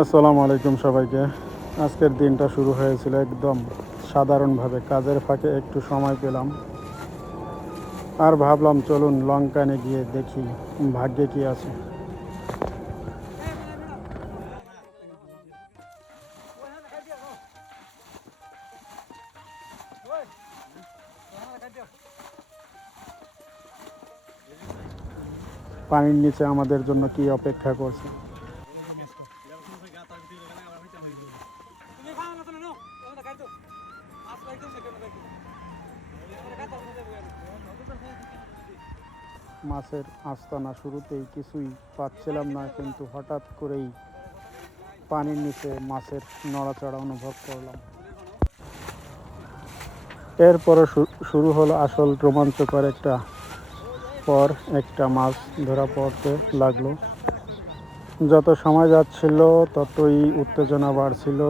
আসসালামু আলাইকুম সবাইকে। আজকের দিনটা শুরু হয়েছিল একদম সাধারণভাবে, কাজের ফাঁকে একটু সময় পেলাম আর ভাবলাম চলুন লঙ্কানে গিয়ে দেখি ভাগ্যে কি আছে। পানির নিচে আমাদের জন্য কি অপেক্ষা করছে। মাছের আস্তানা শুরুতেই কিছুই পাচ্ছিলাম না, কিন্তু হঠাৎ করেই পানির নিচে মাছের নড়াচড়া অনুভব করলাম। এরপরে শুরু হলো আসল রোমাঞ্চকর একটা মাছ ধরা পড়তে লাগলো। যত সময় যাচ্ছিল ততই উত্তেজনা বাড়ছিল।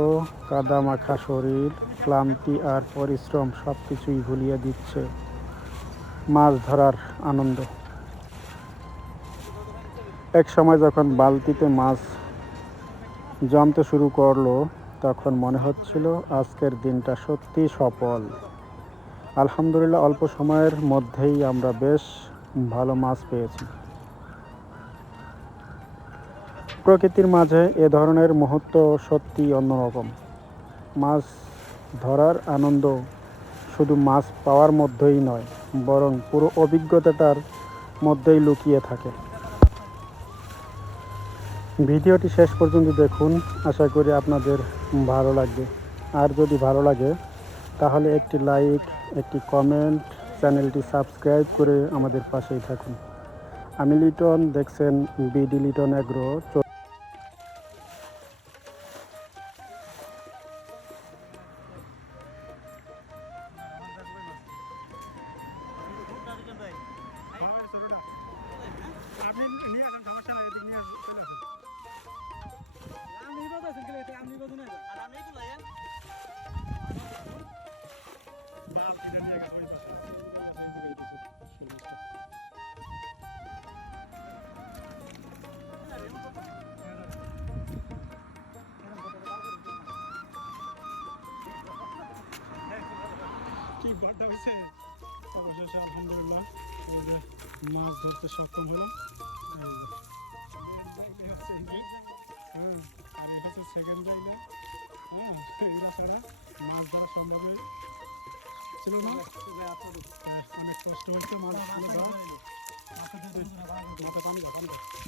কাদা মাখা শরীর, ক্লান্তি আর পরিশ্রম সব কিছুই ভুলিয়ে দিচ্ছে মাছ ধরার আনন্দ। এক সময় যখন বালতিতে মাছ জমতে শুরু করলো, তখন মনে হচ্ছিল আজকের দিনটা সত্যি সফল। আলহামদুলিল্লাহ, অল্প সময়ের মধ্যেই আমরা বেশ ভালো মাছ পেয়েছি। প্রকৃতির মাঝে এ ধরনের মুহূর্ত সত্যি অন্যরকম। মাছ ধরার আনন্দ শুধু মাছ পাওয়ার মধ্যেই নয়, বরং পুরো অভিজ্ঞতাটার মধ্যেই লুকিয়ে থাকে। ভিডিওটি শেষ পর্যন্ত দেখুন, আশা করি আপনাদের ভালো লাগবে। আর যদি ভালো লাগে তাহলে একটি লাইক, একটি কমেন্ট, চ্যানেলটি সাবস্ক্রাইব করে আমাদের পাশেই থাকুন। আমি লিটন, দেখছেন বিডি লিটন এগ্রো। কি বড়টা হয়েছে অবশেষে, আলহামদুলিল্লাহ এই যে মাছ ধরতে সক্ষম হলাম। হ্যাঁ, আর এই হচ্ছে সেকেন্ড জায়গা। হ্যাঁ, এরা ছাড়া মাছ ধরা সম্ভব ছিল না। অনেক কষ্ট হচ্ছে মাছ ধরা। পানি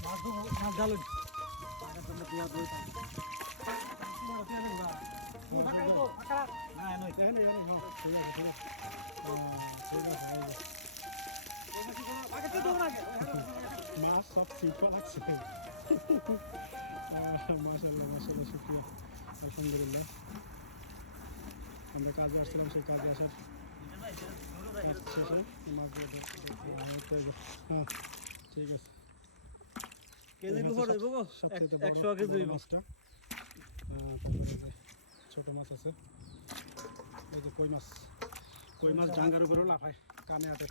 মাছ ঢালুন। মাছ সব চিপা লাগছে। মাশাআল্লাহ মাশাআল্লাহ, শুকরিয়া, আলহামদুলিল্লাহ। আমরা কাজে আসছিলাম, সেই কাজে আসার শেষে মাছ হ্যাঁ ঠিক আছে। মাছটা ছোট মাছ আছে, এই যে কই মাছ ডাঙ্গার উপরেও লাফায়, কানে হাতে।